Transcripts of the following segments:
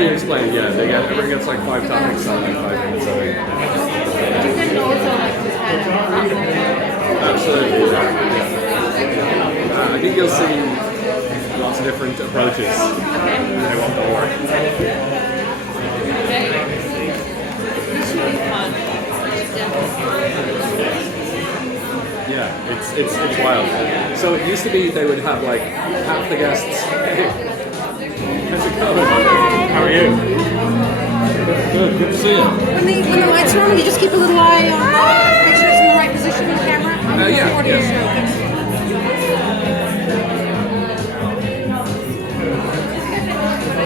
be explained, yeah. Everyone gets like 5 topics on like 5 minutes, I think. Do you think also like just kind of Absolutely, yeah. I think you'll see lots of different approaches. Okay. They want the work. Okay. This should be fun. Yeah, it's wild. So it used to be they would have like half the guests. Hey, how's it going? How are you? Good to see you. When the lights are on, you just keep a little eye on, make sure it's in the right position on the camera. Yeah, yes.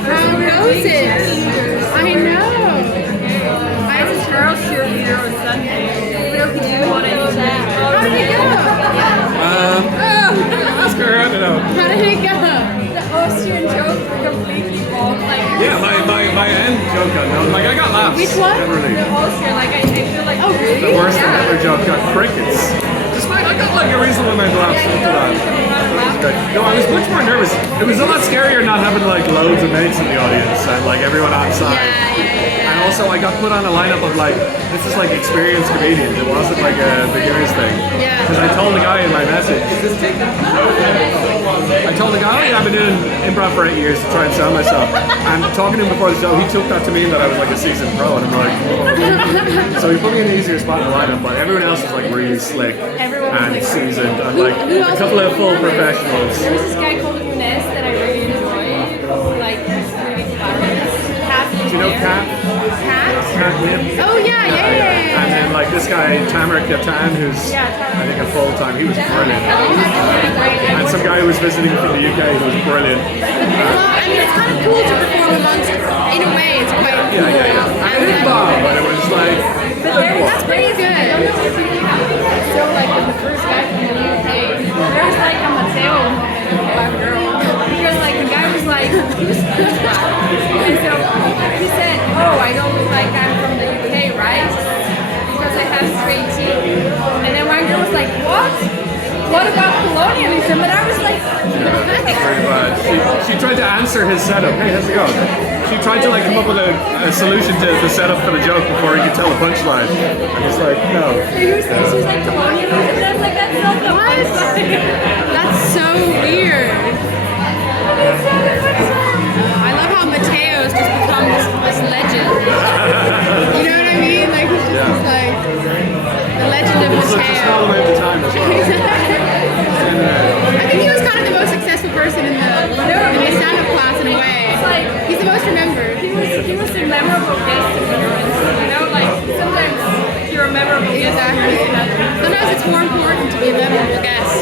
How roses? I know. I have this girl cheerleader on Sunday. Where could you want to do that? How did it go? Ask her, I don't know. How did it go? The Austrian joke completely bombed. Like, Yeah, my end joke got no. Like I got laughs. Which one? Generally. the Austrian, like I feel like. Oh, really? The worst ever joke got crickets. Despite I got like a reasonable amount of laughs after that. No, I was much more nervous. It was a lot scarier not having like loads of mates in the audience and like everyone on side. Yeah. And also I got put on a lineup of like, this is like experienced comedians. It wasn't like a beginner's thing. Yeah. Because I told the guy in my message. I told the guy, oh yeah, I've been doing improv for 8 years to try and sell myself. And talking to him before the show, he took that to mean that I was like a seasoned pro. And I'm like, whoa. So he put me in an easier spot in the lineup, but everyone else was like really slick and seasoned and like a couple of full professionals. There's this guy called Ines that I really enjoy. Like, he's really funny. Do you know Kat? Cat? Kat Wynn? Oh, yeah. And then like this guy, Tamer Katan, who's I think a full-time, he was brilliant. And some guy who was visiting from the UK who was brilliant. I mean, it's kind of cool to perform amongst, in a way, it's quite cool. Yeah. I didn't bomb, but it was like, That's pretty good. So, like, when the first guy from the UK, there's like a Mateo moment of Black Girl. Because, like, the guy was like, he was black. And so he said, oh, I don't look like I'm from the UK, right? Because I have straight teeth. And then one girl was like, what? What about colonialism? And I was like, pretty bad. She tried to answer his setup. Hey, how's it going? She tried to like come up with a solution to the setup for the joke before he could tell the punchline. And he's like, no. she was like, colonialism? And I was like, that's not the punchline. That's so weird. I love how Mateo's just become this legend. You know what I mean? Like he's just like the legend of It's such a small Mateo. amount of time as well. I think he was kind of the most successful person in the stand-up class in a way. He's the most remembered. He was a memorable guest appearance. You know, like sometimes you're a memorable guest appearance. Sometimes it's more important to be a memorable guest.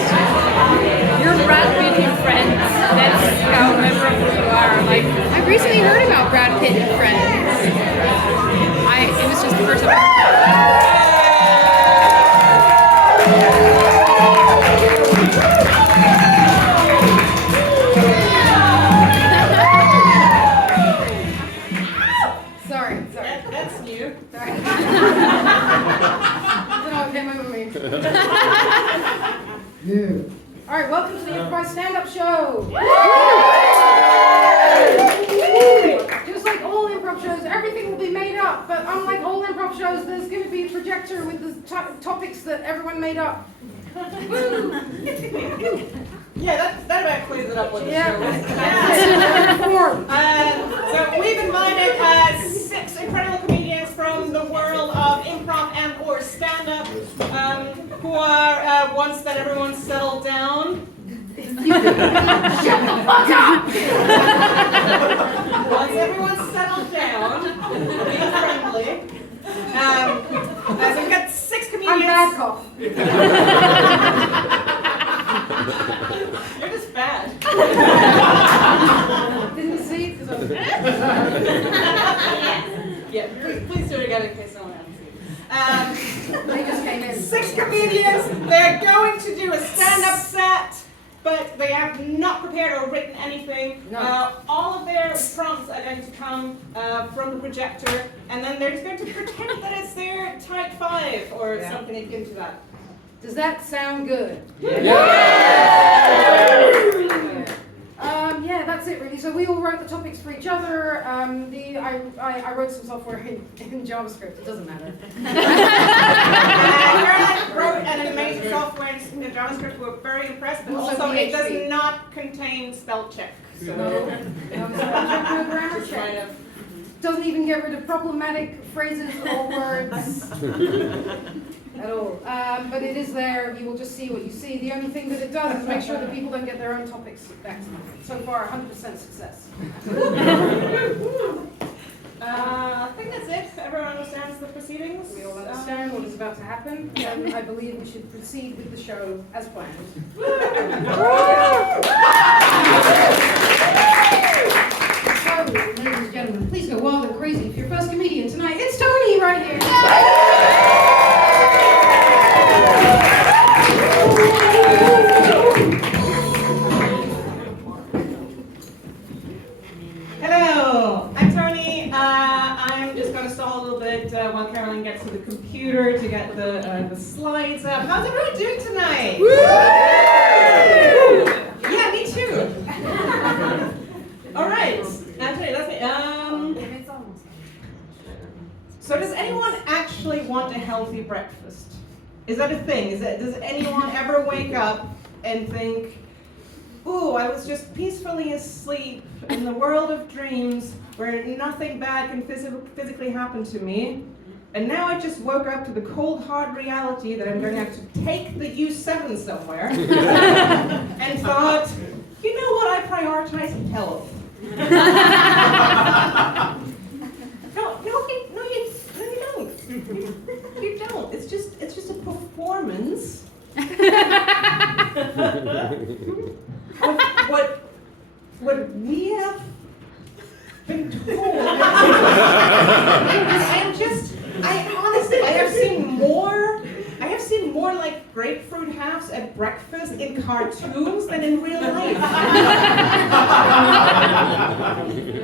You're Brad Pitt in Friends. That's how memorable you are. Like, I've recently heard about Brad Pitt and Friends. It was just the first time. Sorry. that's new. Sorry. No, okay, my Yeah. All right, welcome to the Improvised stand-up show. Just like all improv shows, everything will be made up. But unlike all improv shows, there's going to be a projector with the topics that everyone made up. Yeah, that about clears it up with the Yeah. show. So we've invited 6 incredible comedians from the world of improv and or stand-up who are, once that everyone's settled down. Once everyone's settled down, be friendly. So we've got 6 comedians. I'm bad cop. You're just bad. Didn't see it because I was. Yeah, please do it again in case someone hasn't seen it. They just came in. 6 comedians. They're going to do a stand-up set, but they have not prepared or written anything. No. All of their prompts are going to come from the projector, and then they're just going to pretend that it's their type 5 or something akin to that. Does that sound good? Yeah. Yeah, yeah, that's it really. So we all wrote the topics for each other. I wrote some software in JavaScript. It doesn't matter. Caroline wrote an amazing software in JavaScript. We're very impressed, but also it does not contain spell check. So. No grammar check. Doesn't even get rid of problematic phrases or words at all. But it is there. You will just see what you see. The only thing that it does is make sure that people don't get their own topics back. So far, 100% success. I think that's it. Everyone understands the proceedings? We all understand what is about to happen, and I believe we should proceed with the show as planned. So, ladies and gentlemen, please go wild and crazy for your first comedian tonight. It's Tony right here. Hello, I'm Tony. I'm just going to stall a little bit while Caroline gets to the computer to get the slides up. How's everyone doing tonight? Woo! Yeah, me too. All right. Actually, let's see. So does anyone actually want a healthy breakfast? Is that a thing? Does anyone ever wake up and think, ooh, I was just peacefully asleep in the world of dreams where nothing bad can physically happen to me, and now I just woke up to the cold, hard reality that I'm going to have to take the U7 somewhere, and thought, you know what, I prioritize health. No, you don't. You don't. It's just a performance of what we have been told. I have seen more like grapefruit halves at breakfast in cartoons than in real life.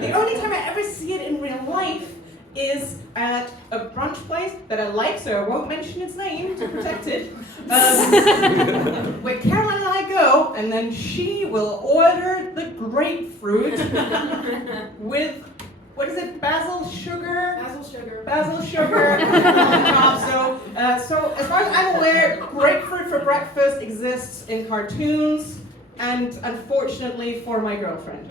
The only time I ever see it in real life is at a brunch place that I like, so I won't mention its name to protect it, where Caroline and I go, and then she will order the grapefruit with, what is it, basil sugar? Basil sugar on top. So as far as I'm aware, grapefruit for breakfast exists in cartoons, and unfortunately for my girlfriend.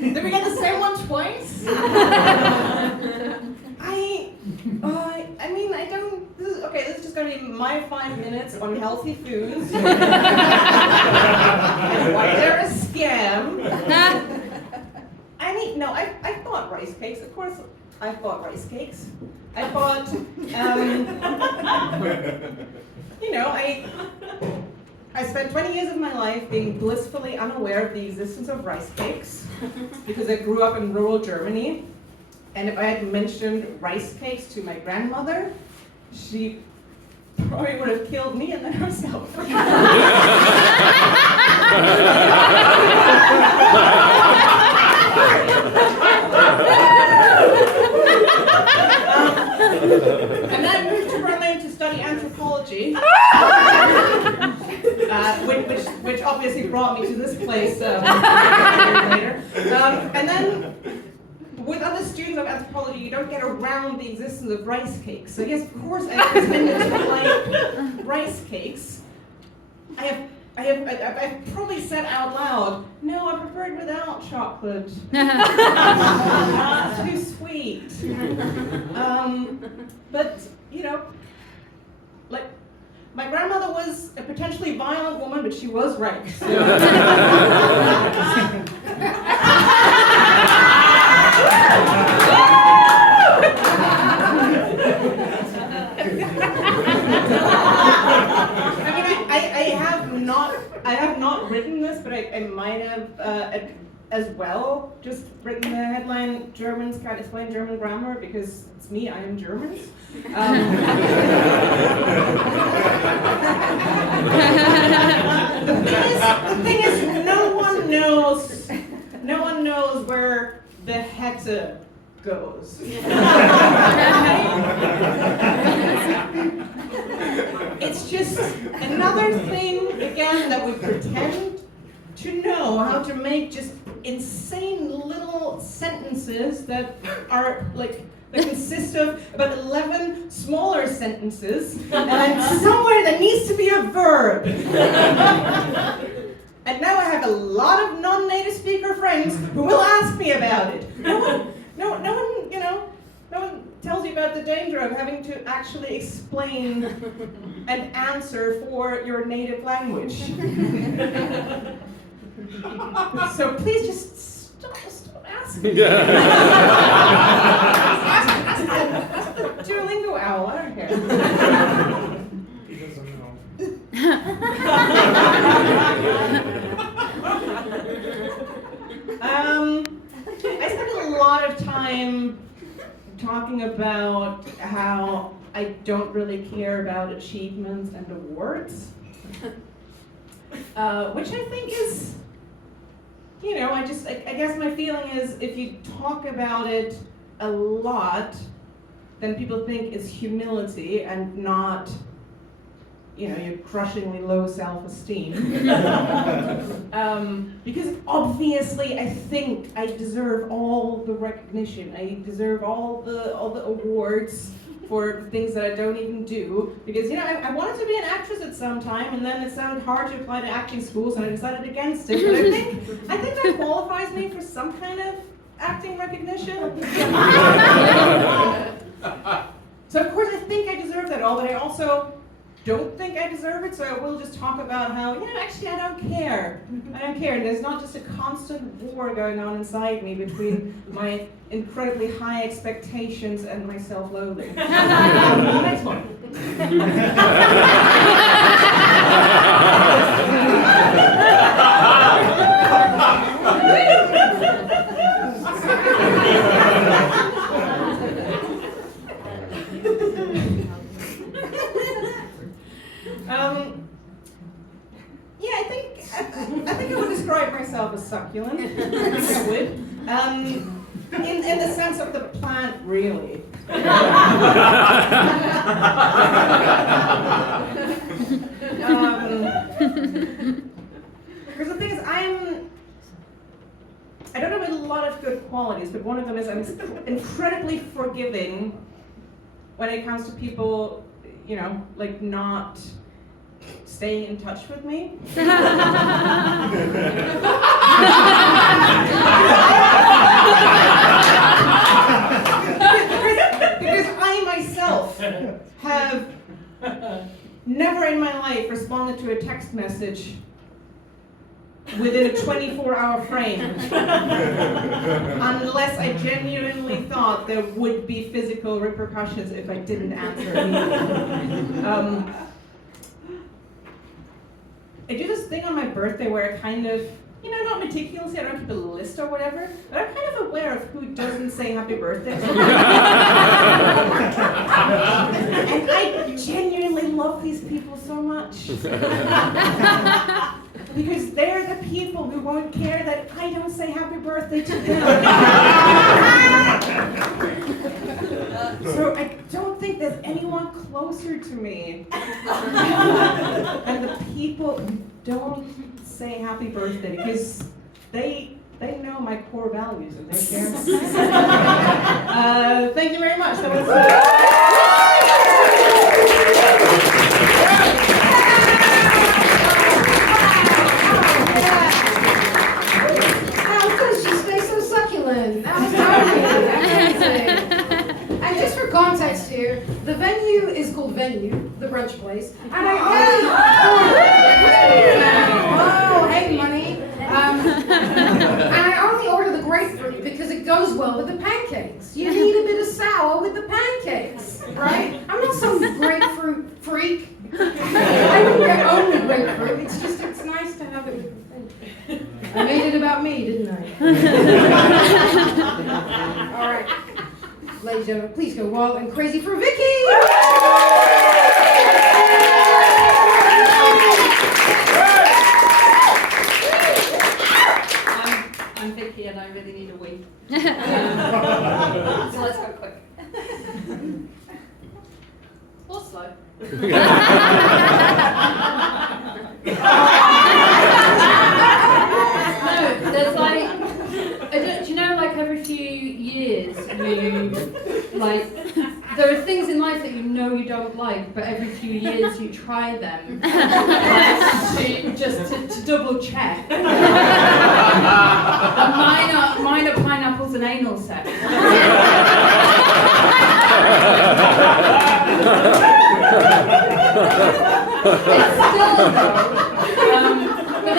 Did we get the same one twice? I don't. This is just going to be my 5 minutes on healthy foods and why they're a scam. I bought rice cakes. Of course, I bought rice cakes. I bought, I spent 20 years of my life being blissfully unaware of the existence of rice cakes because I grew up in rural Germany. And if I had mentioned rice cakes to my grandmother, she probably would have killed me and then herself. And then I moved to Berlin to study anthropology, which obviously brought me to this place years later. And then, with other students of anthropology, you don't get around the existence of rice cakes. So yes, of course, I pretended to like rice cakes. I've probably said out loud, no, I prefer it without chocolate. It's too sweet. But, like, my grandmother was a potentially violent woman, but she was right. So. I have not written this, but I might have as well just written the headline, Germans can't explain German grammar, because it's me, I am German. The thing is, no one knows where the heta goes. It's just another thing, again, that we pretend to know how to make just insane little sentences that are like, that consist of about 11 smaller sentences, and somewhere there needs to be a verb. And now I have a lot of non-native speaker friends who will ask me about it. No one, no one tells you about the danger of having to actually explain an answer for your native language. So please just stop asking. Ask the Duolingo owl, I don't care. He doesn't know. I spent a lot of time talking about how I don't really care about achievements and awards, which I think is, I guess my feeling is if you talk about it a lot, then people think it's humility and not, your crushingly low self-esteem. Because obviously I think I deserve all the recognition. I deserve all the awards for things that I don't even do. Because I wanted to be an actress at some time, and then it sounded hard to apply to acting schools, and I decided against it. But I think that qualifies me for some kind of acting recognition. So of course I think I deserve that all, but I also don't think I deserve it, so I will just talk about how, actually I don't care. I don't care. And there's not just a constant war going on inside me between my incredibly high expectations and my self-loathing. Next one. I think I would describe myself as succulent. I think I would. In the sense of the plant, really. Because the thing is, I don't have a lot of good qualities, but one of them is I'm incredibly forgiving when it comes to people, not staying in touch with me. Because I myself have never in my life responded to a text message within a 24-hour frame unless I genuinely thought there would be physical repercussions if I didn't answer immediately. I do this thing on my birthday where I kind of, not meticulously, I don't keep a list or whatever, but I'm kind of aware of who doesn't say happy birthday. And I genuinely love these people so much. Because they're the people who won't care that I don't say happy birthday to them. So I don't think there's anyone closer to me than the people who don't say happy birthday, because they know my core values and they care. Thank you very much. That was How does she stay so succulent? That was amazing. And just for context here, the venue is called Venue, the brunch place. And I hey money. And I only order the grapefruit because it goes well with the pancakes. You need a bit of sour with the pancakes, right? I'm not some grapefruit freak. I wouldn't get only grapefruit. It's nice to have it with the thing. I made it about me, didn't I? All right. Ladies and gentlemen, please go wild and crazy for Vicky! I'm Vicky and I really need a wee. So let's go quick. Or slow. No, there's like, do you know, like every few years you, like, there are things in life that you know you don't like, but every few years you try them, like, to double check. And mine are pineapples and anal sex. It's still though. But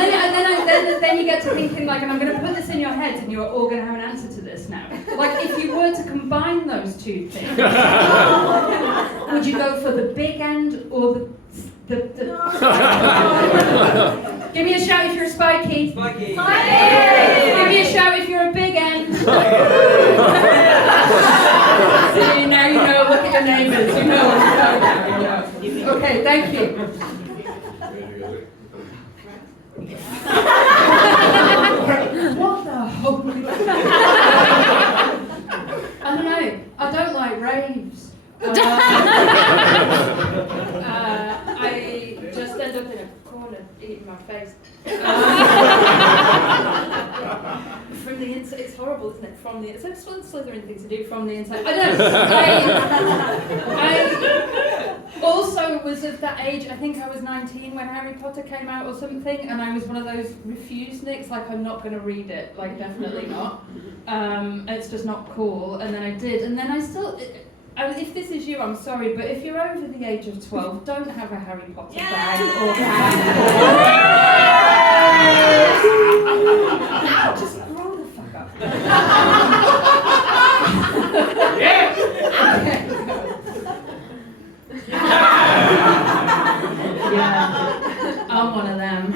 then you get to thinking like, and I'm going to put this in your heads, and you're all going to have an answer to this now. Like, if you were to combine those two things, would you go for the big end or the Give me a shout if you're a spiky. Spiky. Give me a shout if you're a big end. See, now you know. Look at your neighbours. You know what's going on. You know. Okay, thank you. What the holy? I don't know. I don't like raves. I just end up in a corner eating my face. From the inside, it's horrible, isn't it? From the inside, it's a slithering thing to do from the inside. I don't know. I also was of that age. I think I was 19 when Harry Potter came out or something, and I was one of those refusenicks. Like, I'm not going to read it. Like, definitely not. It's just not cool. And then I did, and then I still. If this is you, I'm sorry, but if you're over the age of 12, don't have a Harry Potter bag or bag. Just grow the fuck up. Yeah, I'm one of them.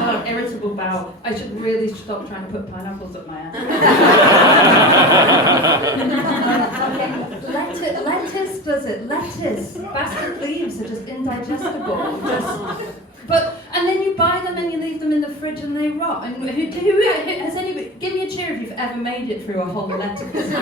Oh, irritable bowel. I should really stop trying to put pineapples up my ass. Lettuce does it. Lettuce. Bastard leaves are just indigestible. And then you buy them and you leave them in the fridge and they rot. And who has anybody? Give me a cheer if you've ever made it through a whole lettuce. Because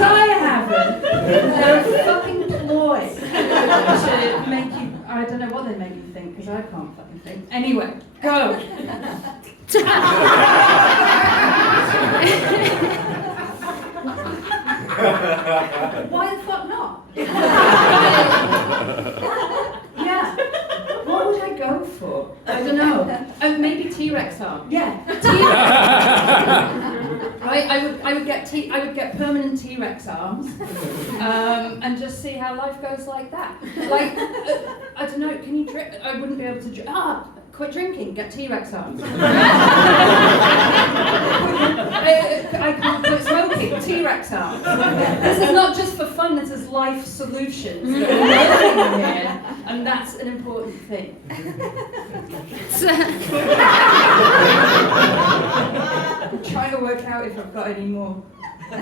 I haven't. They're a fucking ploy to make you. I don't know what they make you think, because I can't fucking think. Anyway, go. Why the fuck not? Yeah. What would I go for? I don't know. Maybe T-Rex arm. Yeah. I would get permanent T-Rex arms, and just see how life goes like that. Like, I don't know. Can you drink? I wouldn't be able to drink. Quit drinking, get T-Rex arms. I can't quit smoking, T-Rex arms. This is not just for fun, this is life solutions that we're working here, and that's an important thing. I'm trying to work out if I've got any more. No,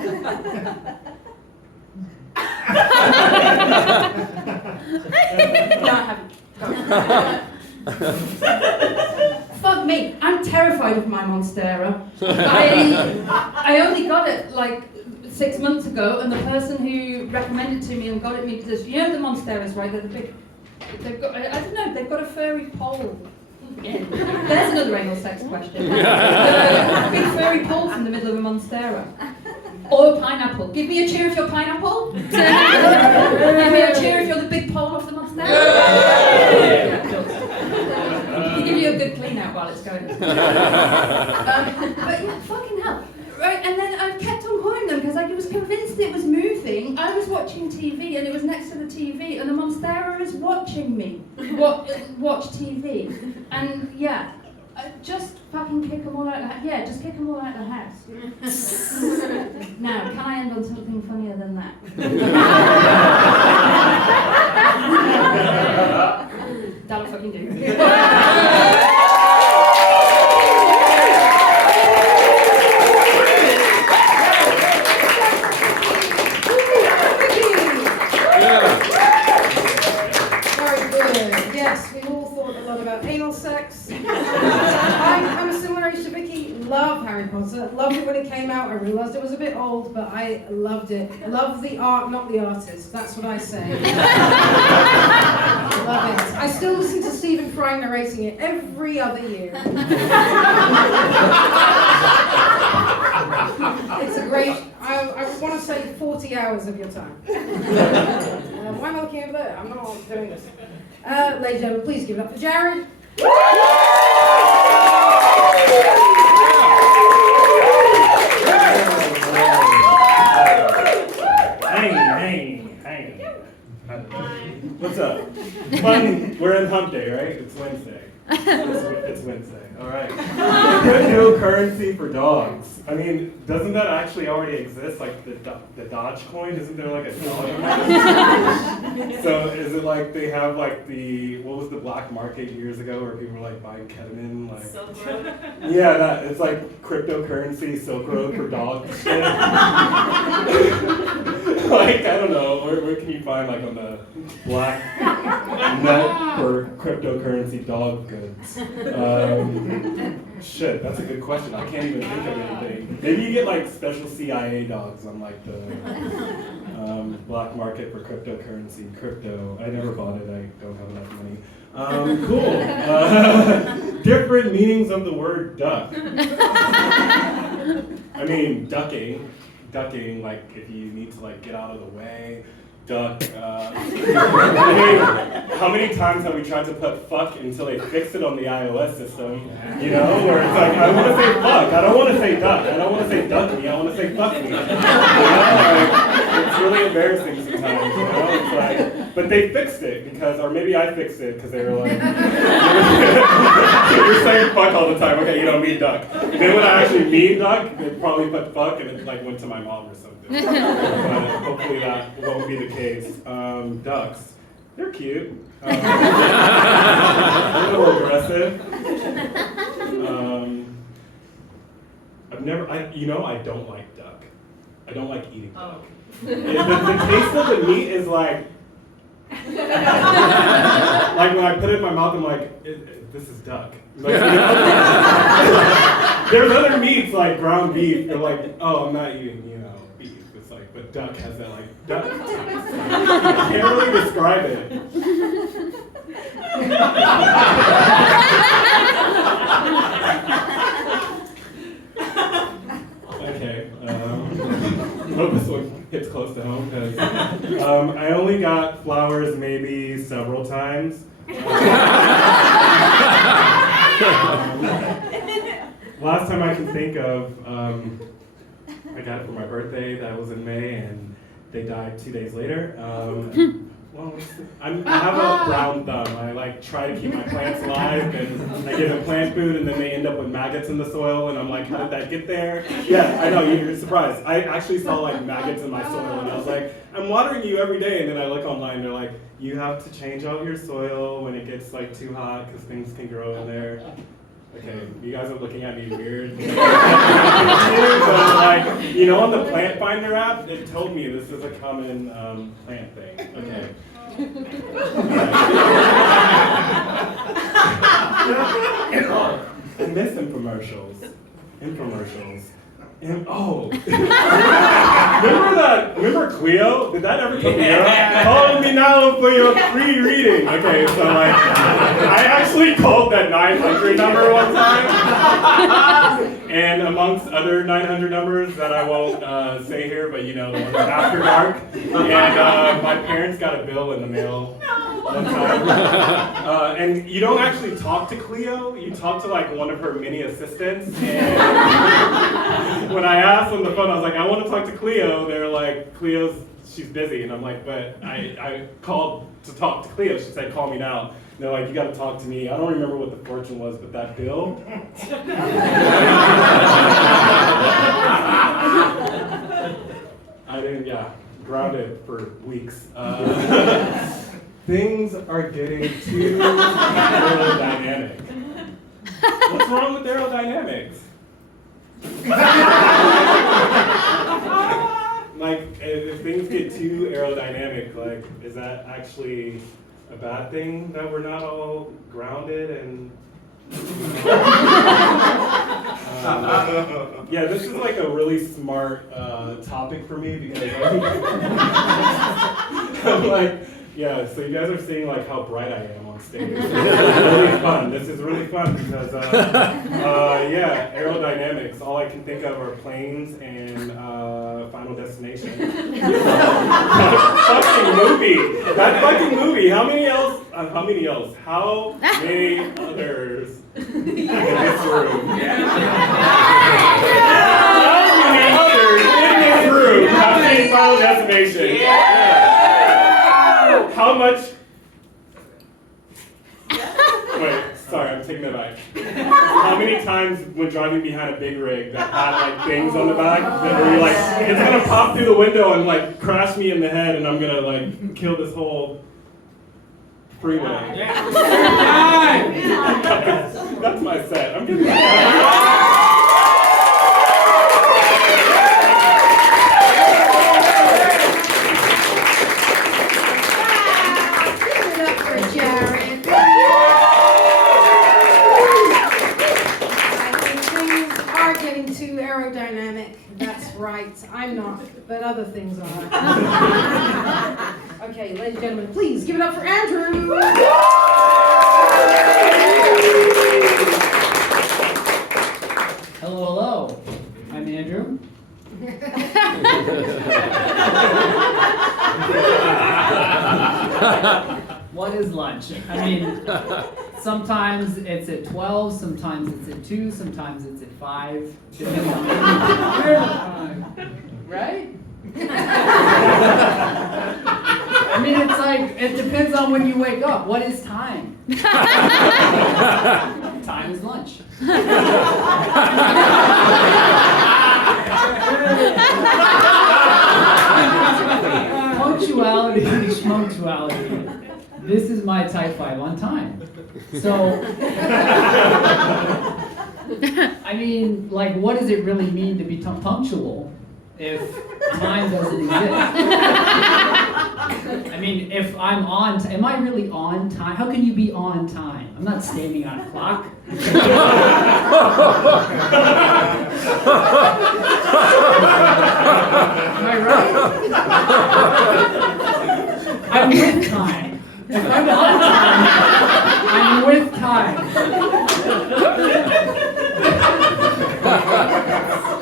I haven't. Fuck me, I'm terrified of my Monstera. I only got it like 6 months ago, and the person who recommended it to me and got it me because you know the Monsteras, right? They're the big. They've got, I don't know, they've got a furry pole. Yeah. There's another anal sex question. The big furry poles in the middle of a Monstera. Or a pineapple. Give me a cheer if you're pineapple. Give me a cheer if you're the big pole off the Monstera. I'll give you a good clean out while it's going. But yeah, fucking hell. Right, and then I kept on calling them because I was convinced it was moving. I was watching TV and it was next to the TV and the Monstera is watching me watch TV. And yeah, just fucking kick them all out of the house. Yeah, just kick them all out of the house. Now, can I end on something funnier than that? That'll fucking do. Anal sex. I'm a similar age to Vicky. Love Harry Potter. Love loved it when it came out. I realized it was a bit old, but I loved it. Love the art, not the artist. That's what I say. Love it. I still listen to Stephen Fry narrating it every other year. It's a great, I want to say 40 hours of your time. Why am I looking over there? I'm not doing this. Ladies and gentlemen, please give it up for Jared. Hey. What's up? Fun, we're in hump day, right? It's Wednesday. It's Wednesday, all right. Cryptocurrency for dogs. I mean, doesn't that actually already exist? Like the Dodge coin, isn't there like a dog amount? So is it like they have like what was the black market years ago where people were like buying ketamine? Like, Silk Road. yeah, it's like cryptocurrency, Silk Road for dogs shit. Like, I don't know, where can you find like on the black net for cryptocurrency dog goods? Shit, that's a good question. I can't even think of anything. Maybe you get like special CIA dogs on like the black market for cryptocurrency, crypto. I never bought it, I don't have enough money. Cool. Different meanings of the word duck. I mean, ducking, like if you need to like get out of the way, duck. I mean, how many times have we tried to put fuck until they fixed it on the iOS system, you know, where it's like, I want to say fuck, I don't want to say duck, I don't want to say duck me, I want to say fuck me. You know, like, it's really embarrassing sometimes, you know, it's like, but they fixed it because, or maybe I fixed it because they were like, you're saying fuck all the time, okay, you don't mean duck. Then when I actually mean duck, they probably put fuck and it like went to my mom or something. But hopefully that won't be the case. Ducks, they're cute. A little aggressive. I don't like duck. I don't like eating duck. The taste of the meat is like when I put it in my mouth, I'm like, this is duck. Like, you know? There's other meats like ground beef. They're like, oh, I'm not eating, beef. It's like, but duck has that like duck taste. I can't really describe it. Okay. I hope this one hits close to home because I only got flowers maybe several times. Last time I can think of, I got it for my birthday. That was in May, and they died 2 days later. I have a brown thumb. I like try to keep my plants alive, and I give them plant food, and then they end up with maggots in the soil, and I'm like, how did that get there? Yeah, I know, you're surprised. I actually saw like maggots in my soil, and I was like, I'm watering you every day, and then I look online, they're like, you have to change out your soil when it gets like too hot, because things can grow in there. Okay, you guys are looking at me weird. But like, on the Plant Finder app, it told me this is a common plant thing. Okay. I miss infomercials. And remember Cleo? Did that ever come here? Call me now for your free reading. Okay, so like, I actually called that 900 number one time. And amongst other 900 numbers that I won't say here, but the ones after dark. And my parents got a bill in the mail one time. And you don't actually talk to Cleo, you talk to like one of her mini assistants. And when I asked on the phone, I was like, I want to talk to Cleo. They were like, she's busy. And I'm like, but I called to talk to Cleo. She said, call me now. And they're like, you got to talk to me. I don't remember what the fortune was, but that bill. Grounded for weeks. Things are getting too aerodynamic. What's wrong with aerodynamics? Like, if things get too aerodynamic, like, is that actually a bad thing that we're not all grounded and Yeah, this is like a really smart topic for me because I'm like, yeah, so you guys are seeing like how bright I am on stage. It's really fun. This is really fun because, yeah, aerodynamics. All I can think of are planes and Final Destination. Fucking movie. That fucking movie. How many others in this room? How many others in this room have seen Final Destination? How much? Wait, sorry, I'm taking it back. How many times when driving behind a big rig that had like things on the back that were like, it's gonna pop through the window and like crash me in the head and I'm gonna like kill this whole freeway. That's my set. I'm getting aerodynamic. That's right. I'm not, but other things are. Okay, ladies and gentlemen, please give it up for Andrew. Hello, hello. I'm Andrew. What is lunch? I mean, sometimes it's at 12, sometimes it's at 2, sometimes it's at 5. Depends on right? I mean, it's like, it depends on when you wake up. What is time? Time is lunch. Punctuality, schmunctuality. This is my type 5 on time. So, I mean, like, what does it really mean to be punctual if time doesn't exist? I mean, if I'm on, am I really on time? How can you be on time? I'm not standing on a clock. Am I right? I'm with time. If I'm on time, I'm with time.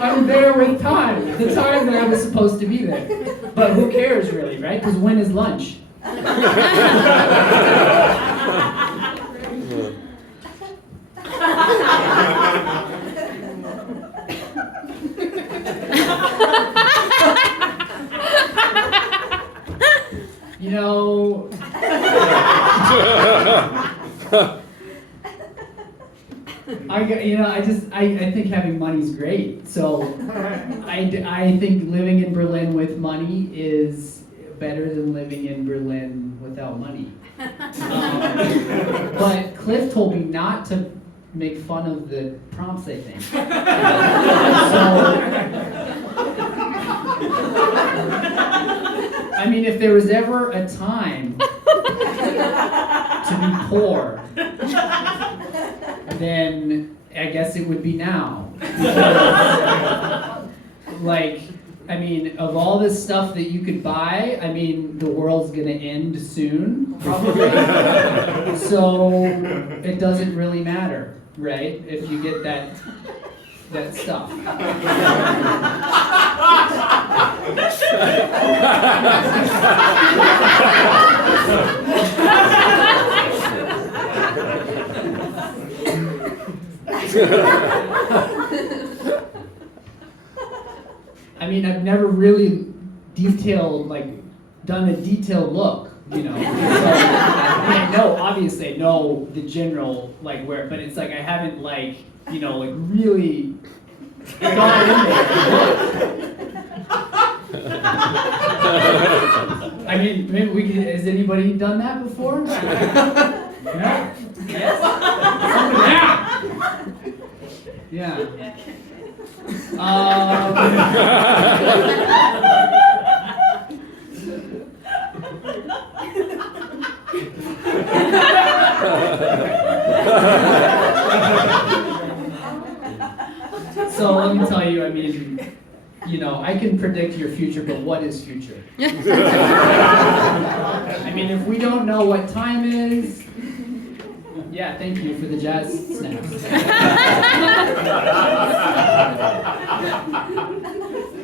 I'm there with time. The time that I was supposed to be there. But who cares really, right? Because when is lunch? You know, I think having money is great. So I think living in Berlin with money is better than living in Berlin without money. But Cliff told me not to make fun of the prompts, I think. I mean, if there was ever a time to be poor, then I guess it would be now. Like, I mean, of all this stuff that you could buy, I mean, the world's gonna end soon, probably. So it doesn't really matter, right? If you get that stuff. I mean, I've never really done a detailed look, you know. So, I mean, obviously I know the general, where, but it's like I haven't, really gone in there. I mean, maybe has anybody done that before? Yeah? Yes? Yeah. Yeah. So let me tell you, I mean, you know, I can predict your future, but what is future? I mean, if we don't know what time is, yeah, thank you for the jazz snaps.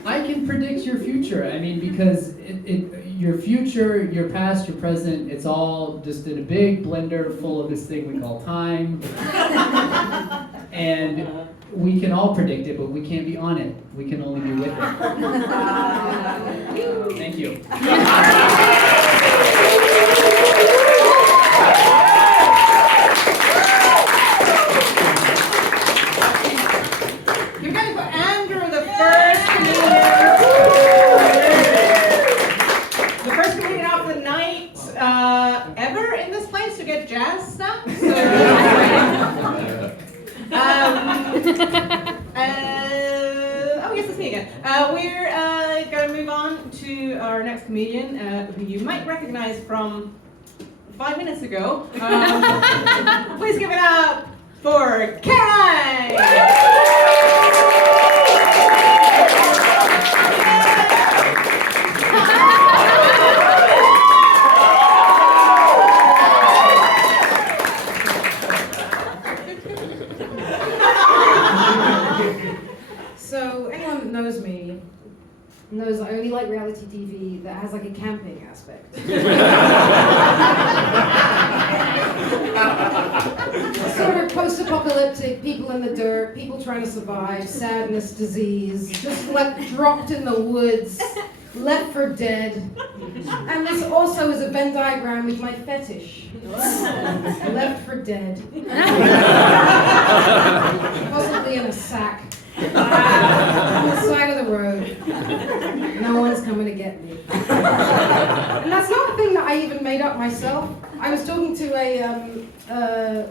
I can predict your future. I mean, because your future, your past, your present, it's all just in a big blender full of this thing we call time. And we can all predict it, but we can't be on it. We can only be with it. Thank you. You're going for Andrew, the first comedian of the night ever in this place to get jazz stuff. So, oh yes, it's me again. We're going to move on to our next comedian, who you might recognize from 5 minutes ago. Please give it up for Caroline! So anyone that knows me knows I only like reality TV that has like a camping aspect. Sort of post-apocalyptic, people in the dirt, people trying to survive, sadness, disease, just like dropped in the woods, left for dead. And this also is a Venn diagram with my fetish. Left for dead. Possibly in a sack. On the side of the road. No one's coming to get me. And that's not a thing that I even made up myself. I was talking to a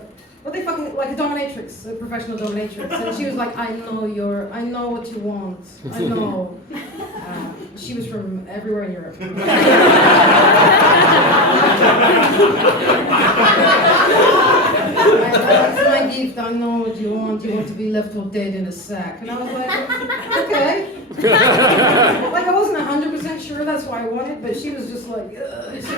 like a dominatrix, a professional dominatrix, and she was like, I know what you want. I know. She was from everywhere in Europe. That's my gift. I know what you want. You want to be left for dead in a sack. And I was like, okay. Like I wasn't 100% sure that's what I wanted, but she was just like, ugh. She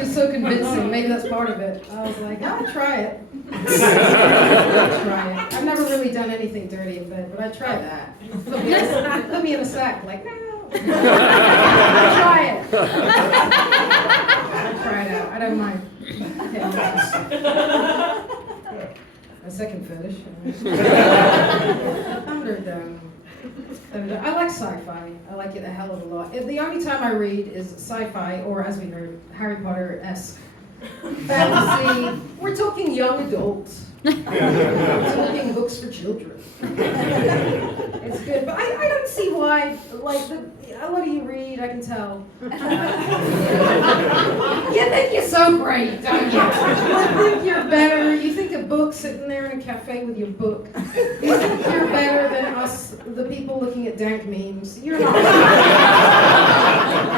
was so convincing. Maybe that's part of it. I was like, I'll try it. I'll try it. I've never really done anything dirty in bed, but I'd try that. Put me in a sack, like, no. I'll try it. I'll try it out. I don't mind. Okay. A second fetish. I like sci-fi. I like it a hell of a lot. The only time I read is sci-fi, or as we heard, Harry Potter-esque fantasy. We're talking young adults. We're talking books for children. It's good, but I don't see why. Like a lot of you read, I can tell. You think you're so great, don't you? You think you're better. You think a book sitting there in a cafe with your book. You think you're better than us, the people looking at dank memes. You're not. You're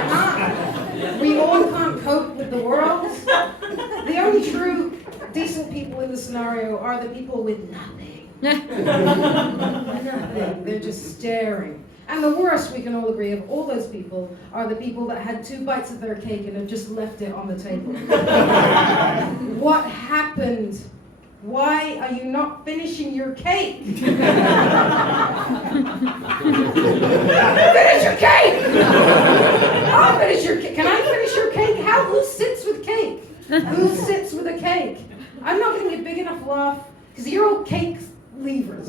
not. We all can't cope with the world. The only true decent people in the scenario are the people with nothing. Nothing. They're just staring. And the worst, we can all agree, of all those people are the people that had 2 bites of their cake and have just left it on the table. What happened? Why are you not finishing your cake? Finish your cake! I'll finish your cake. Can I finish your cake? Who sits with cake? Who sits with a cake? I'm not going to get big enough laugh because you're all cake leavers.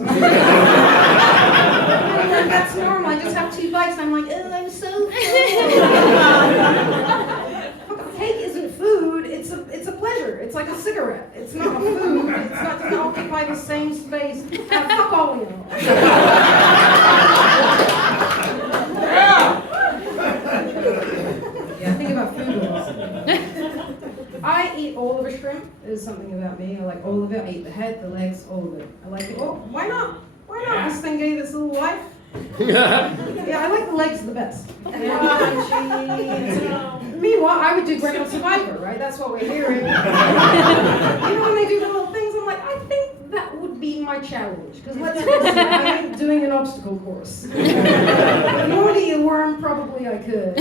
That's normal. I just have 2 bites and I'm like, oh, I'm so full. Cake isn't food. It's a pleasure. It's like a cigarette. It's not a food. It's not going to occupy the same space. Fuck all you know. Yeah, think about food. I eat all of a shrimp. Is something about me. I like all of it. I eat the head, the legs, all of it. I like it all. Why not? Why not? This thing gave its little life. Yeah, I like the legs the best. Meanwhile, I would do great on Survivor, right? That's what we're hearing. You know, when they do the little things, I'm like, I think that would be my my challenge. Because let's face it, I ain't doing an obstacle course. If you want to eat a worm, probably I could.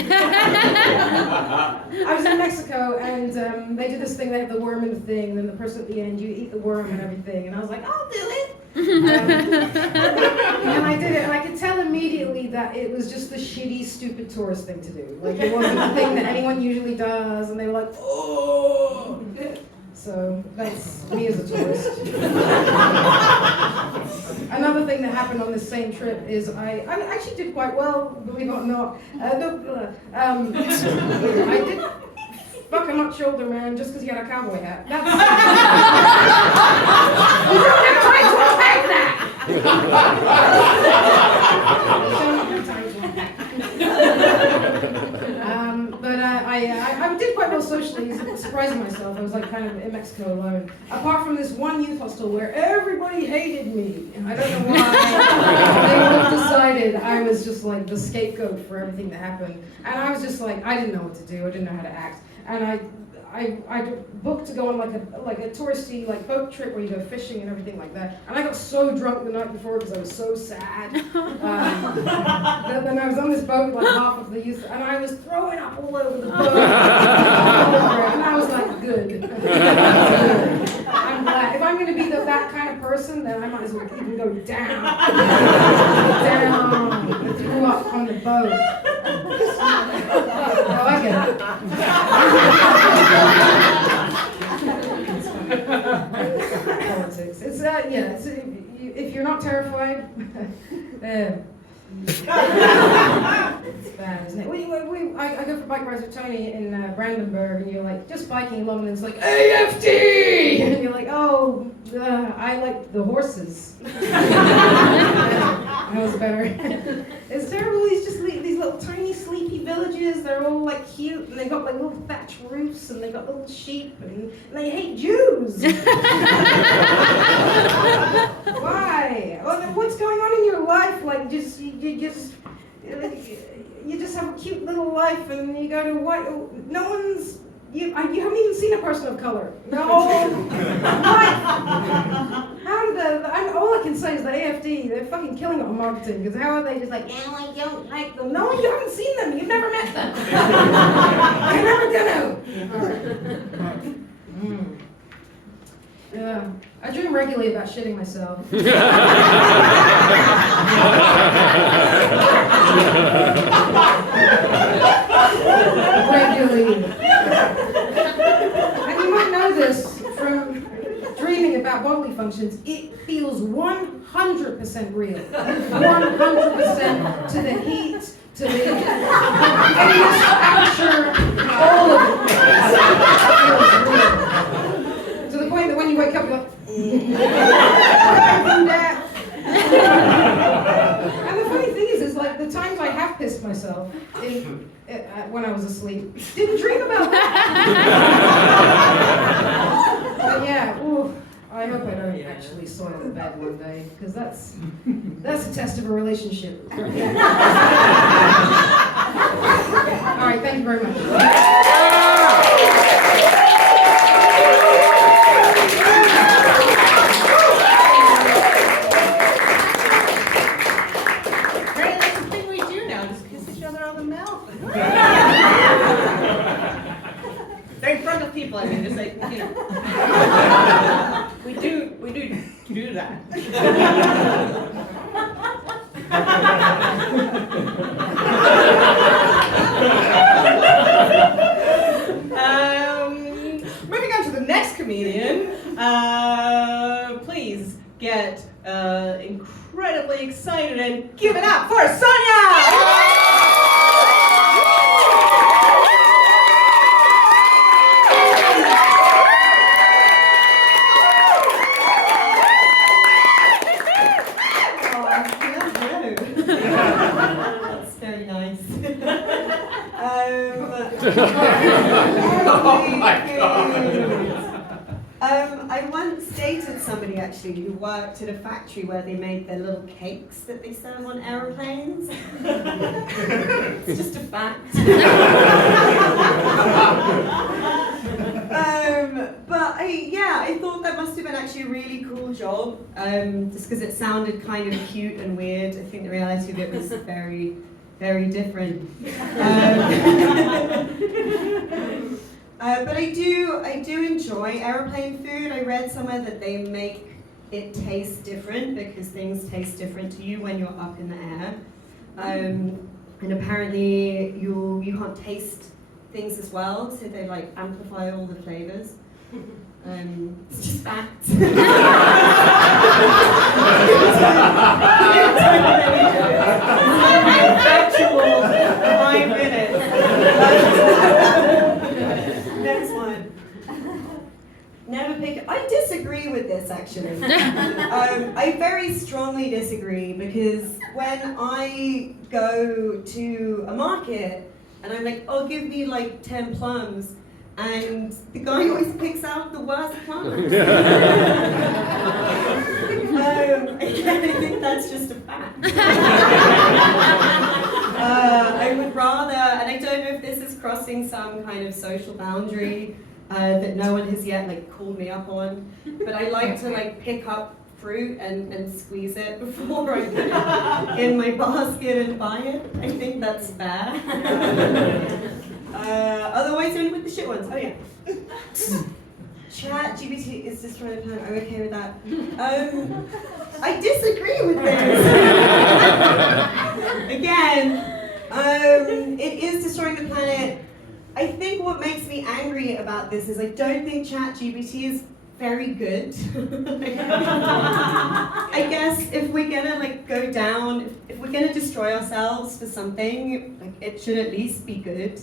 I was in Mexico and they did this thing, they have the worm in the thing, and then the person at the end, you eat the worm and everything. And I was like, I'll do it. And I did it, and I could tell immediately that it was just the shitty, stupid tourist thing to do. Like, it wasn't the thing that anyone usually does, and they were like, oh! So, that's me as a tourist. Another thing that happened on this same trip is I actually did quite well, believe it or not. I did fuck a much older man just because he had a cowboy hat. That's... You don't have time to unpack that! I did quite well socially, surprising myself. I was like kind of in Mexico alone. Apart from this one youth hostel where everybody hated me. And I don't know why. They all decided I was just like the scapegoat for everything that happened. And I was just like, I didn't know what to do. I didn't know how to act. And I booked to go on like a touristy like boat trip where you go fishing and everything like that. And I got so drunk the night before because I was so sad. Then I was on this boat with like half of the youth, and I was throwing up all over the boat. And I was like, good. I'm glad. If I'm going to be that kind of person, then I might as well even go down. Down. I threw up on the boat. Oh, I get it. Politics. It's if you're not terrified, it's bad, isn't it? I go for bike rides with Tony in Brandenburg, and you're like just biking along, and it's like AFT, and you're like, oh, I like the horses. That was better. It's terrible. These little tiny sleepy villages. They're all like cute, and they got like little thatch roofs, and they got little sheep, and they hate Jews. Why? What's going on in your life? Like, you just have a cute little life, and you go to what? No one's. You haven't even seen a person of color. No. What? All I can say is the AFD, they're fucking killing it on marketing, because how are they just like, yeah, I don't like them. No, you haven't seen them. You've never met them. You're never gonna. All right. Yeah. I dream regularly about shitting myself. Regularly. And you might know this from dreaming about bodily functions. It feels 100% real. 100% to the heat, to the aperture, all of it. Feels real. To the point that when you wake up, you're like, and the funny thing is like the times I have pissed myself when I was asleep, didn't dream about that. But yeah, ooh, I hope I don't actually soil the bed one day, because that's a test of a relationship. All right, thank you very much. They're in front of people, I mean, just like, you know. we do that. Moving on to the next comedian, please get incredibly excited and give it up for Sonia! Oh my God. I once dated somebody actually who worked at a factory where they made their little cakes that they serve on aeroplanes. It's just a fact. But I thought that must have been actually a really cool job. job, just because it sounded kind of cute and weird. I think the reality of it was very, very different. But I do enjoy aeroplane food. I read somewhere that they make it taste different because things taste different to you when you're up in the air. And apparently you can't taste things as well, so they like amplify all the flavors. It's just facts. Factual 5 minutes. Next one. Never pick it. I disagree with this actually. I very strongly disagree because when I go to a market and I'm like, oh, give me like 10 plums, and the guy always picks out the worst plums. Again, I think that's just a fact. I would rather, and I don't know if this is crossing some kind of social boundary that no one has yet like called me up on, but I like to like pick up fruit and squeeze it before I put it in my basket and buy it. I think that's fair. Otherwise, only with the shit ones. Oh yeah. ChatGPT is destroying the planet. I'm okay with that. I disagree with this. Again, it is destroying the planet. I think what makes me angry about this is I don't think ChatGPT is very good. I guess if we're gonna like go down, if we're gonna destroy ourselves for something, like it should at least be good.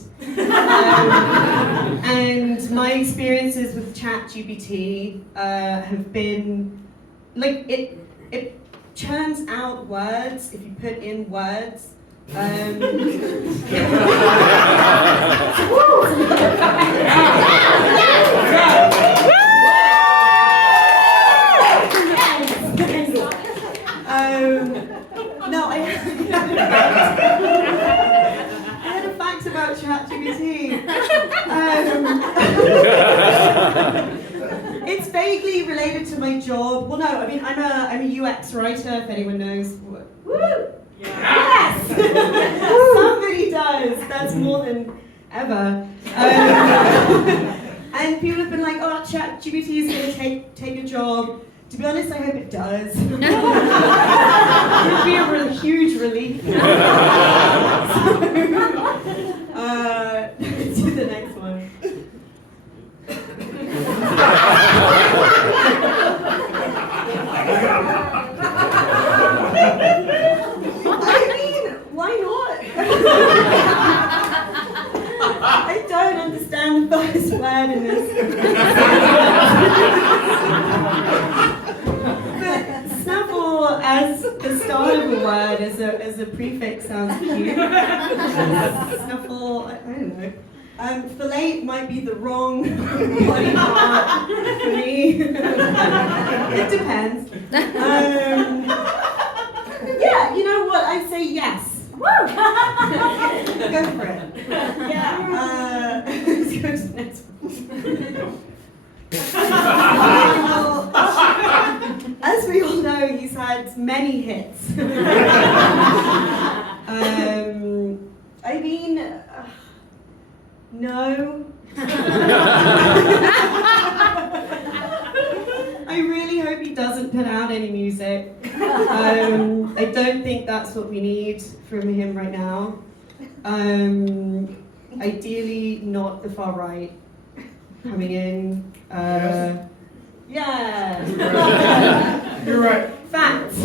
And my experiences with ChatGPT have been like it churns out words if you put in words. No, I had a fact about ChatGPT. It's vaguely related to my job. Well, no, I mean I'm a UX writer. If anyone knows. Woo! Yes! Somebody does. That's more than ever. And people have been like, oh, ChatGPT is going to take your job. To be honest, I hope it does. It would be a huge relief. To the next one. Why not? I don't understand the first word in this. But snuffle as the start of a word, as a prefix sounds cute. Snuffle, I don't know. Fillet might be the wrong body part for me. It depends. Yeah, you know what? I'd say yes. Woo! Go for it. Yeah. Let's go to the next one. As we all know, he's had many hits. I mean, no. I really hope he doesn't put out any music. I don't think that's what we need from him right now. Ideally, not the far right coming in. Yeah. You're right. Facts.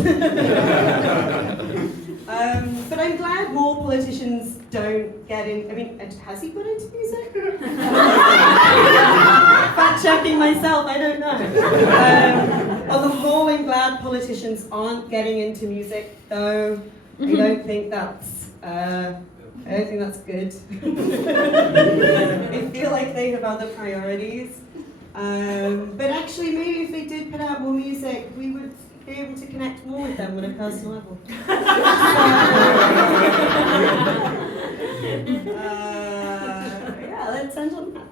But I'm glad more politicians don't get in. I mean, has he got into music? Fact checking myself, I don't know. On the whole, I'm glad politicians aren't getting into music, though. I don't think that's good. I feel like they have other priorities. But actually, maybe if they did put out more music, we would be able to connect more with them on a personal level. Yeah, let's end on that.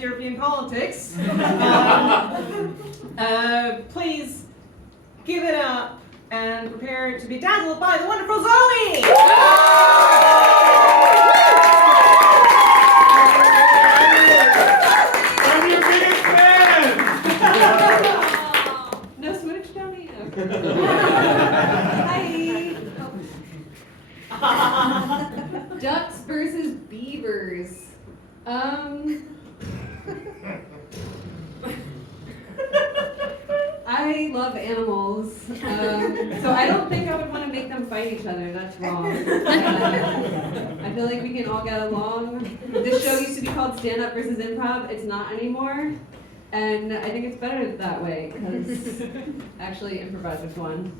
European politics. Please give it up and prepare to be dazzled by the wonderful Zoe! I'm your biggest fan! No Swedish down here. Hi. Ducks versus beavers. I love animals, so I don't think I would want to make them fight each other. That's wrong. I feel like we can all get along. This show used to be called Stand Up versus Improv. It's not anymore, and I think it's better that way because actually Improvised was won.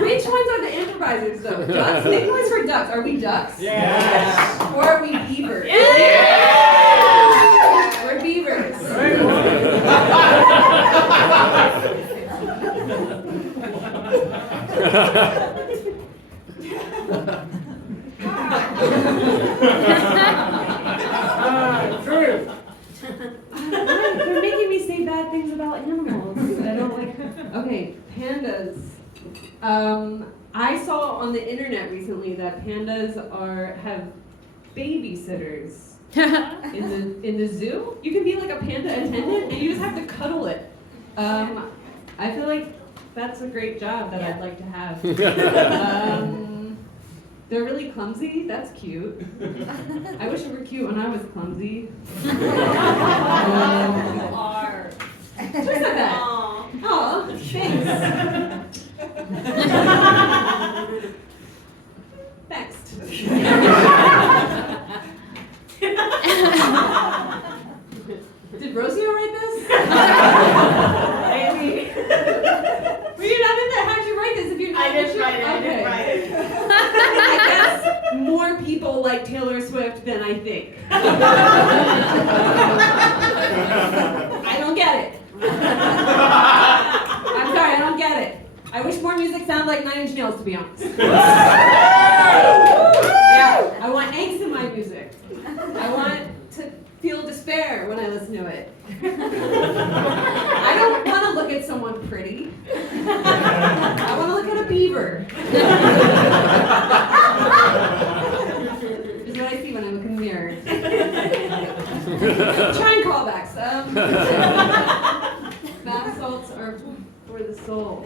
Which ones are the improvisers though? Ducks? Make noise for ducks. Are we ducks? Yes! Or are we beavers? We're beavers. True! They're making me say bad things about animals. I don't like. Okay, pandas. I saw on the internet recently that pandas have babysitters. In the zoo, you can be like a panda attendant and you just have to cuddle it. I feel like that's a great job that I'd like to have. They're really clumsy. That's cute. I wish it were cute when I was clumsy. You are. Who said that? Oh, thanks. Next. Did Rosio write this? Maybe. Were you not in there? How'd you write this if you're not I in the didn't show? write it. I didn't Okay. write it. I guess more people like Taylor Swift than I think. I don't get it. I'm sorry, I don't get it. I wish more music sounded like Nine Inch Nails, to be honest. Yeah, I want angst in my music. I want to feel despair when I listen to it. I don't want to look at someone pretty. I want to look at a beaver. Is what I see when I look in the mirror. Trying callbacks. Bath salts are for the soul.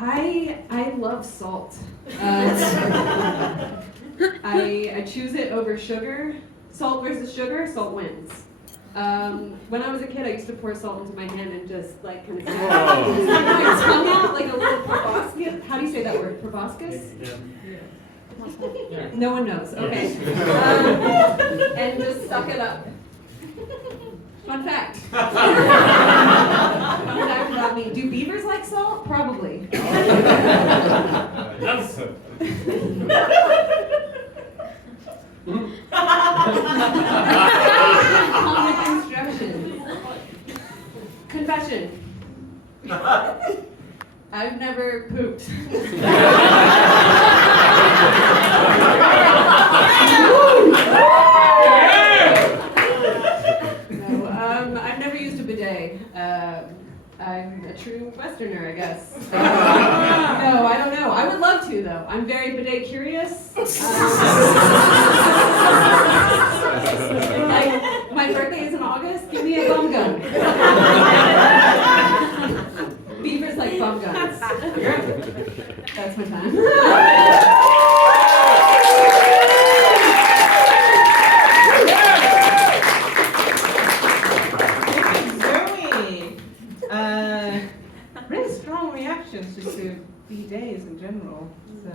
I love salt. I choose it over sugar. Salt versus sugar, salt wins. When I was a kid, I used to pour salt into my hand and just like kind of stick my tongue out like a little proboscis. How do you say that word? Proboscis? No one knows. Okay. And just suck it up. Fun fact. Fun fact about me. Do beavers like salt? Probably. Yes! Comic instructions. Confession. I've never pooped. No, I've never used a bidet. I'm a true Westerner, I guess. No, I don't know. I would love to, though. I'm very bidet curious. Like, my birthday is in August. Give me a bum gun. Beavers like bum guns. That's my time. Really strong reactions just to bidets in general. So,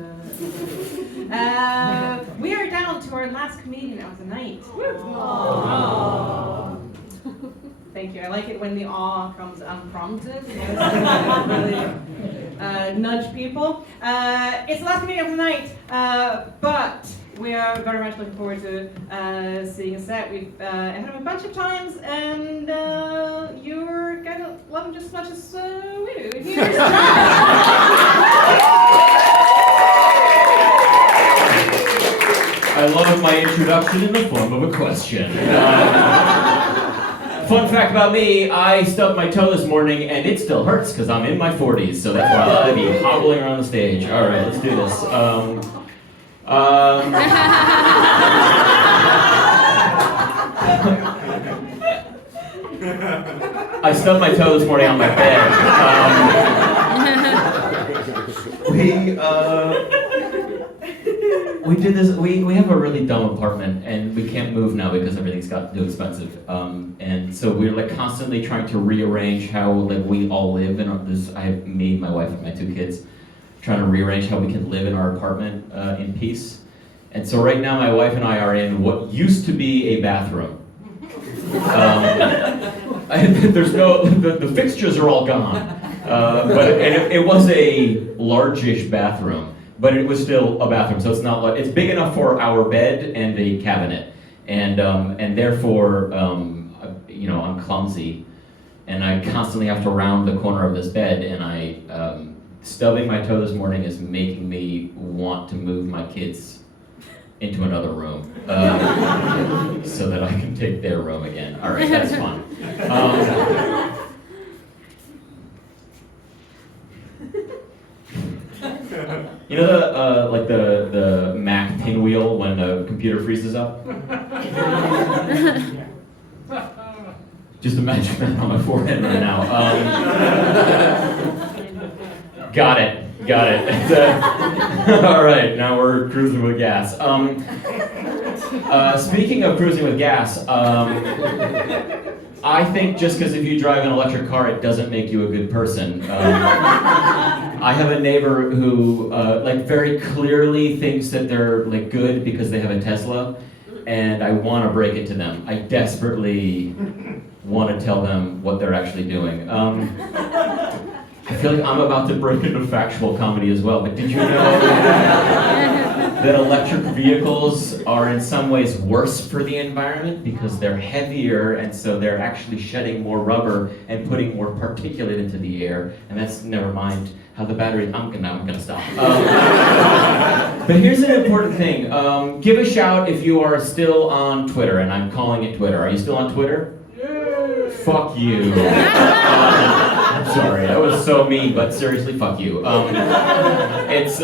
we are down to our last comedian of the night. Aww. Thank you. I like it when the awe comes unprompted. Really nudge people. It's the last comedian of the night, but we are very much looking forward to seeing a set. We've had him a bunch of times, and you're gonna love him just as much as we do. Here's I love introduction in the form of a question. Fun fact about me, I stubbed my toe this morning and it still hurts because I'm in my 40s, so that's why I'll be hobbling around the stage. All right, let's do this. I stubbed my toe this morning on my bed. We did this. We have a really dumb apartment, and we can't move now because everything's got too expensive. And so we're like constantly trying to rearrange how like we all live in this. I have me, my wife, and my 2 kids, trying to rearrange how we can live in our apartment in peace. And so right now, my wife and I are in what used to be a bathroom. There's no, the fixtures are all gone, but it was a largish bathroom, but it was still a bathroom. So it's not like it's big enough for our bed and a cabinet, and therefore, you know, I'm clumsy, and I constantly have to round the corner of this bed, and stubbing my toe this morning is making me want to move my kids into another room so that I can take their room again. All right, that's fun. You know the Mac pinwheel when the computer freezes up? Just imagine that on my forehead right now. Got it. All right, now we're cruising with gas. Speaking of cruising with gas, I think just because if you drive an electric car, it doesn't make you a good person. I have a neighbor who like very clearly thinks that they're like good because they have a Tesla, and I want to break it to them. I desperately want to tell them what they're actually doing. I feel like I'm about to break into factual comedy as well, but did you know that electric vehicles are in some ways worse for the environment because they're heavier, and so they're actually shedding more rubber and putting more particulate into the air, and that's, never mind how the battery, I'm gonna stop. But here's an important thing. Give a shout if you are still on Twitter, and I'm calling it Twitter. Are you still on Twitter? Fuck you. I'm sorry, that was so mean, but seriously, fuck you. It's,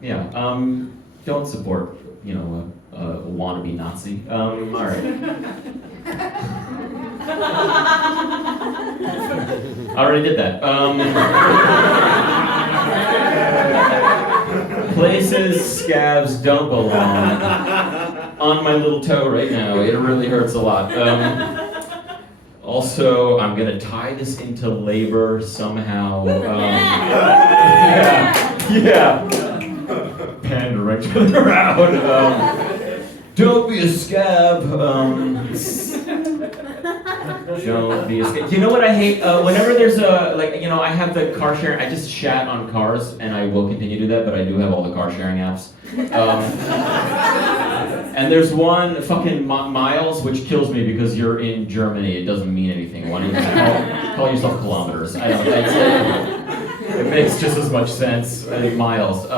yeah, don't support, you know, a wannabe Nazi. All right. I already did that. Places scabs don't belong. On my little toe right now, it really hurts a lot. Also, I'm gonna tie this into labor somehow. Yeah. Pandering to the crowd. Don't be a scab. Don't be a scab. You know what I hate? Whenever there's a, like, you know, I have the car sharing, I just chat on cars, and I will continue to do that, but I do have all the car sharing apps. And there's one, fucking miles, which kills me because you're in Germany. It doesn't mean anything. Why don't you just call yourself kilometers? I don't know. It makes just as much sense. I think miles.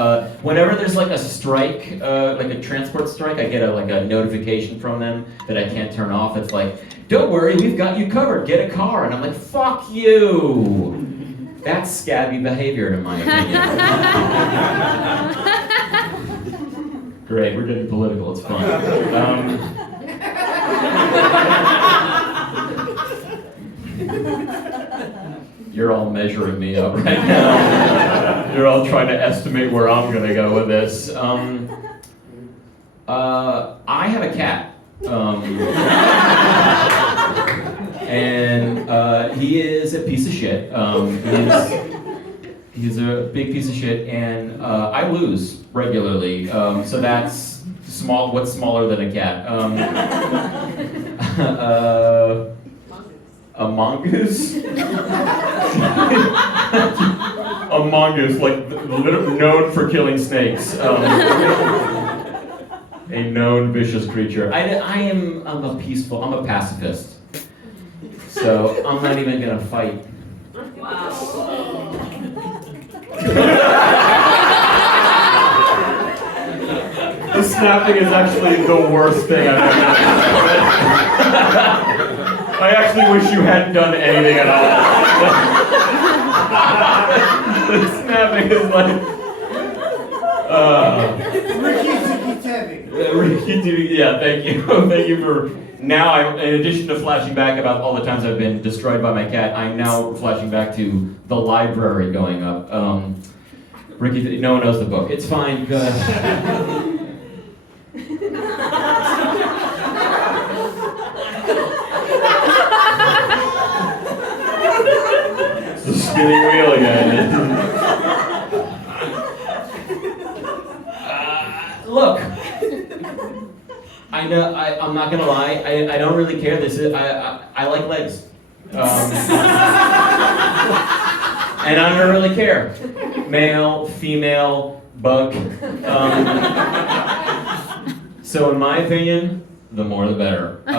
Whenever there's like a strike, like a transport strike, I get a notification from them that I can't turn off. It's like, don't worry, we've got you covered. Get a car. And I'm like, fuck you. That's scabby behavior, in my opinion. Great, we're getting political, it's fun. You're all measuring me up right now. You're all trying to estimate where I'm gonna go with this. I have a cat. And he is a piece of shit. He's a big piece of shit, and I lose regularly. So that's small. What's smaller than a cat? A mongoose. A mongoose, like known for killing snakes. A known vicious creature. I'm a pacifist. So I'm not even gonna fight. snapping is actually the worst thing I've ever done. I actually wish you hadn't done anything at all. Snapping is like. Yeah, thank you. Thank you for. Now, in addition to flashing back about all the times I've been destroyed by my cat, I'm now flashing back to the library going up. Ricky, no one knows the book. It's fine. Go ahead. It's the spinning wheel again. Look, I know. I'm not gonna lie. I don't really care. I like legs, and I don't really care. Male, female, bug. So in my opinion, the more the better. A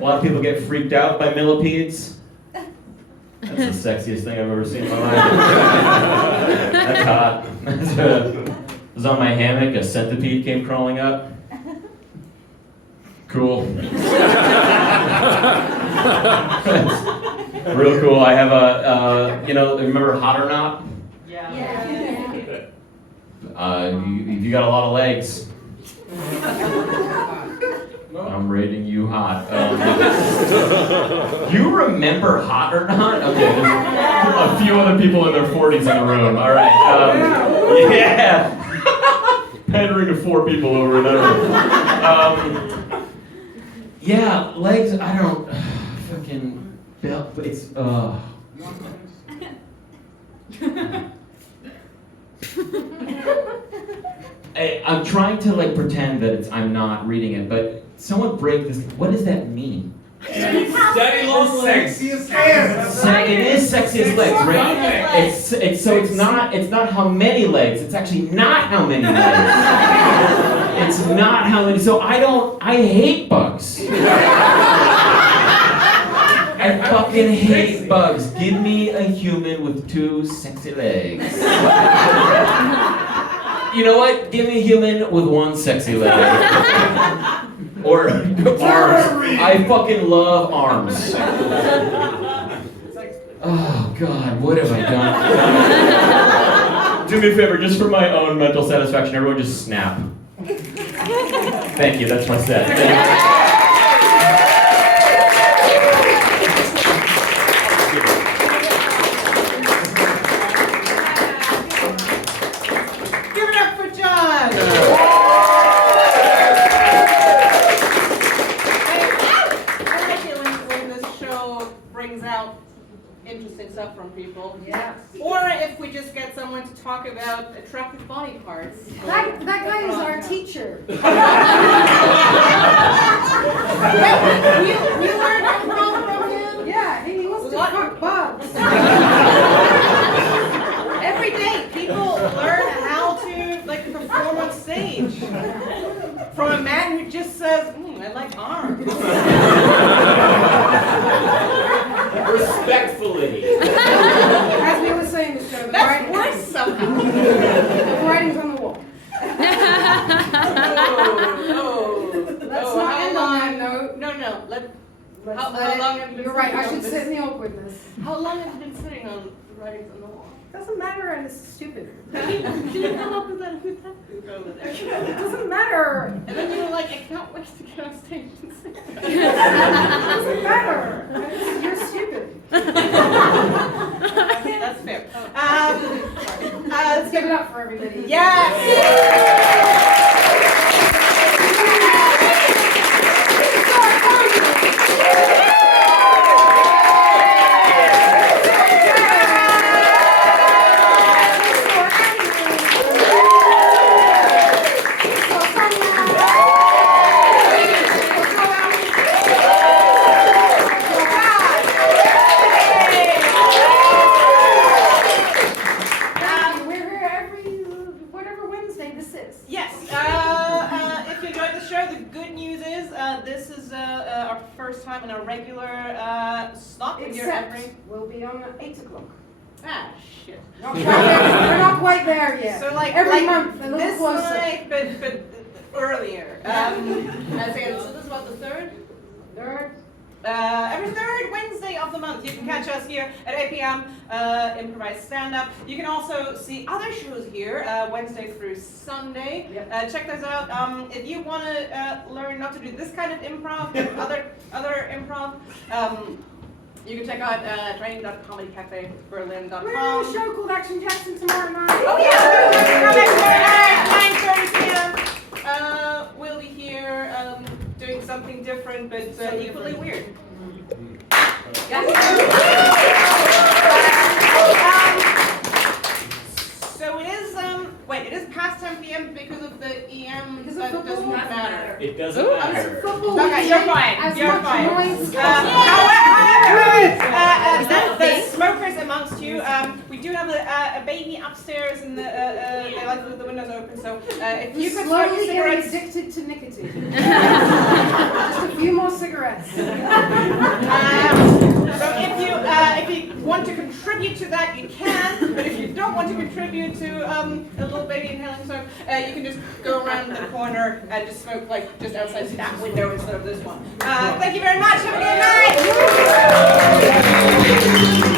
lot of people get freaked out by millipedes. That's the sexiest thing I've ever seen in my life. That's hot. I was on my hammock, a centipede came crawling up. Cool. Real cool. I have remember Hot or Not? Yeah. You got a lot of legs. I'm rating you hot. You remember Hot or Not? Okay, there's a few other people in their 40s in the room. All right. Yeah. Pandering to 4 people over another. Yeah, legs. I don't fucking. It's I'm trying to like pretend that I'm not reading it, but someone break this. What does that mean? Sexiest hands. It is sexiest legs, right? It's not how many legs. It's actually not how many legs. It's not how many. So I hate bugs. I fucking hate bugs. Give me a human with 2 sexy legs. You know what? Give me a human with 1 sexy leg. Or arms. I fucking love arms. Oh God, what have I done? Do me a favor, just for my own mental satisfaction, everyone just snap. Thank you, that's my set. Give it up for John! I like it when this show brings out interesting stuff from people. Yeah. Or if we just get someone to talk about attractive body parts. That guy is our teacher. You learned improv from him? Yeah, and he wants to fuck bugs. Every day, people learn how to perform on stage. From a man who just says, I like arms. Respectfully. As we were saying, Mr. Chairman, That's worse somehow. the writing's on the wall. Let's not end on that note. No. How Let long it- have you been You're right, I sitting on should this? sit in the awkwardness. How long have you been sitting on the writings on the wall? Doesn't matter, and it's stupid. Did you come up with that? Who's that group over there? It doesn't matter. And then you were like, I can't wait to get on stage and sing. It doesn't matter. You're stupid. That's fair. Let's give it up for everybody. Yes! We're here every whatever Wednesday this is. Yes. If you enjoyed the show, the good news is this is our first time in our regular slot. Except we'll be on at 8 o'clock. Ah, shit. We're not quite there yet. So every month, a little this closer. night, but earlier. So this is about the third? Every third Wednesday of the month, you can catch us here at 8 p.m. Improvised stand-up. You can also see other shows here Wednesday through Sunday. Check those out. If you want to learn not to do this kind of improv, other improv, you can check out training.comedycafeberlin.com. We're on a show called Action Jackson tomorrow night. Oh yeah, at 9:30 p.m. We'll be here doing something different, but equally weird. So it is. Wait, it is past 10 p.m. because of the EM. Because of That football? doesn't matter. It doesn't matter. Football Okay, you're fine. as You're much fine. noise However, the smokers amongst you, we do have a baby upstairs, and they like to leave the windows open. So if you could smoke slowly getting cigarettes, addicted to nicotine. Just a few more cigarettes. so if you want to contribute to that, you can. But if you don't want to contribute to a little baby inhaling smoke, you can just go around the corner and just smoke like just outside that window instead of this one. Thank you very much. Have a good night.